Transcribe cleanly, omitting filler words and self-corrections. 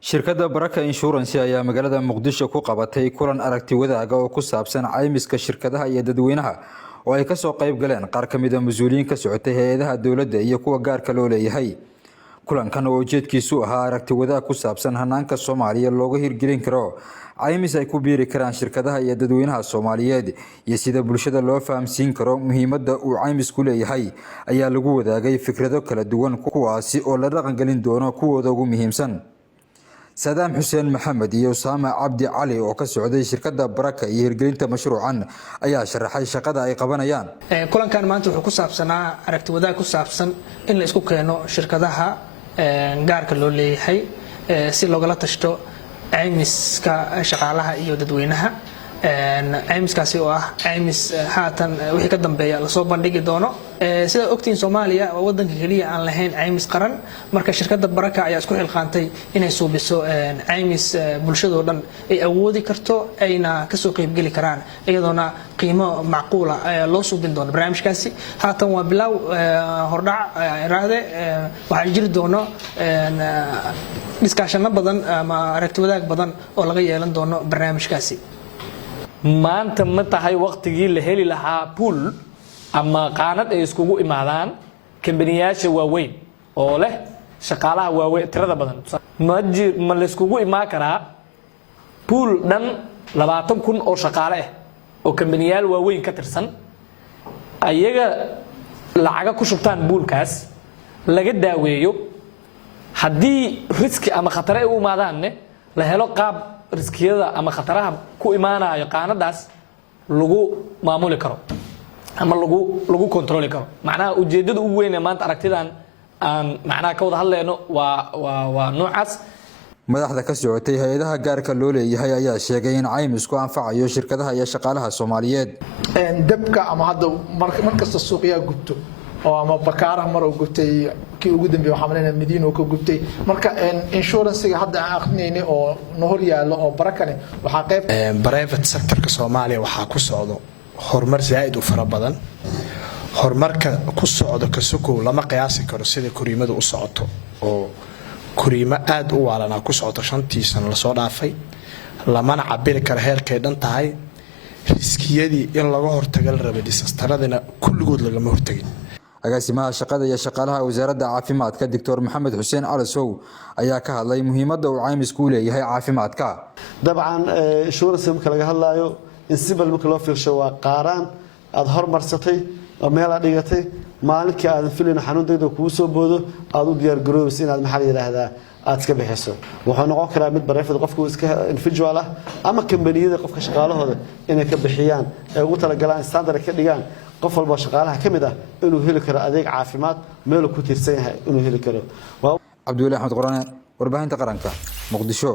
shirkadda Baraka Insurance ayaa magaalada Muqdisho ku qabatay kulan aragti wadaaga oo ku saabsan caymiska shirkadaha iyo dadweynaha oo ay ka soo qayb galeen qaar ka mid ah mas'uuliyiin ka socotay hay'adaha dawladda iyo kuwa gaarka loo leeyahay. kulankan oo ujeedkiisu ahaa aragti wadaag ku saabsan hanaanka Soomaaliya looga hirgelin karo caymis ay ku biiri karaan shirkadaha iyo dadweynaha Soomaaliyeed iyo sida bulshada loo fahamsiin karo muhiimadda uu caymisku leeyahay ayaa lagu wadaagay fikrado kala duwan kuwaasi oo la dhaqan gelin doono kuwooda ugu muhiimsan. سلام حسين محمد iyo Usama Abdi Ali oo ka socday shirkadda Baraka iyo hirgelinta mashruucan ayaa sharaxay shaqada ay qabanayaan. kulankan maanta wuxuu ku saabsanaa aragti wadaag ku saabsan in la isku keeno shirkadaha gaarka loo leeyahay si looga tashto caymiska shaqaalaha iyo dadweynaha. caymiskaasi oo ah caymis haatan wixii ka dambeeya la soo bandhigi doono. sida ogtiin Soomaaliya waa wadanka kaliya aan lahayn caymis qaran, marka shirkadda Baraka ayaa isku xilqaantay inay suubiso caymis bulshada dhan ay awoodi karto ayna ka soo qayb gali karaan iyadoona qiimo macquul ah loo suubin doono. barnaamijkaasi haatan waa bilow hordhac iraade waxa jiri doono discussion badan ama aragti wadaag badan oo laga yeelan doono barnaamijkaasi. maanta ma tahay waqtigii la heli lahaa pool ama qaanad ay iskugu imaadaan kambaniyaasha waaweyn oo leh shaqaalaha waaweyn tirada badan. ma la iskugu imaan karaa pool dhan 20,000 oo shaqaale ah oo kambaniyaal waaweyn ka tirsan ayaga lacaga ku shubtaan poolkaas laga daaweeyo haddii riski ama khatar ay u imaadaan la helo qaab riskiyada ama khataraha ku imaanayo qaanadaas lagu maamuli karo ama lagu control karo. macnaha ujeedada ugu weyn ee maanta aragtidan aan macnaha ka wada hadlayno waa noocaas. madaxda ka socotay hay'adaha gaarka loo leeyahay ayaa sheegay in caymisku anfacayo shirkadaha iyo shaqaalaha Soomaaliyeed. dabka ama hadda markasta suuqiya gubto oo ama bakaaraha mar oo gubtay kii ugu dambeeyay waxa maleynaa Madiina oo ka gubtay marka insurance-ga hadda aan aqrinayna oo nohor yaalo oo Barakane waxa qayb private sector-ka Soomaaliya waxa ku socdo horumar zaid u fara badan. horumarka ku socdo ka sokow lama qiyaasi karo sida koriimadu u socoto oo koriimo aad u waalana ku socoto 5 sano la soo dhaafay lamana cabiri karo heerkay dhan tahay riskiyadii in laga hortago la rabay disasteradina kulligood laga hortagin. agaasimaha shaqada iyo shaqaalaha wasaaradda caafimaadka Dr. Maxamed Xuseen Alasow ayaa ka hadlay muhiimadda uu caymisku leeyahay caafimaadka. dabcan insurance marka laga hadlayo in si bal marka loo fiirsho waa qaaraan aad hormarsatay oo meel aad dhigatay maalintii aad filin xanuun degdeg kugu soo boodo aad u diyaar garoobayso inaad maxal yiraahdaa aad iska bixiso. wuxuu noqon karaa mid bareefad qofku iska individual ah ama kambaniyada qofka shaqaalahooda inay ka bixiyaan ay ugu tala galaan standard ka dhigaan qof walba shaqaalaha kamid ah inuu heli karo adeeg caafimaad meel ku tiirsan yahay inuu heli karo. Cabdullaahi Axmed Qorane warbaahinta qaranka Muqdisho.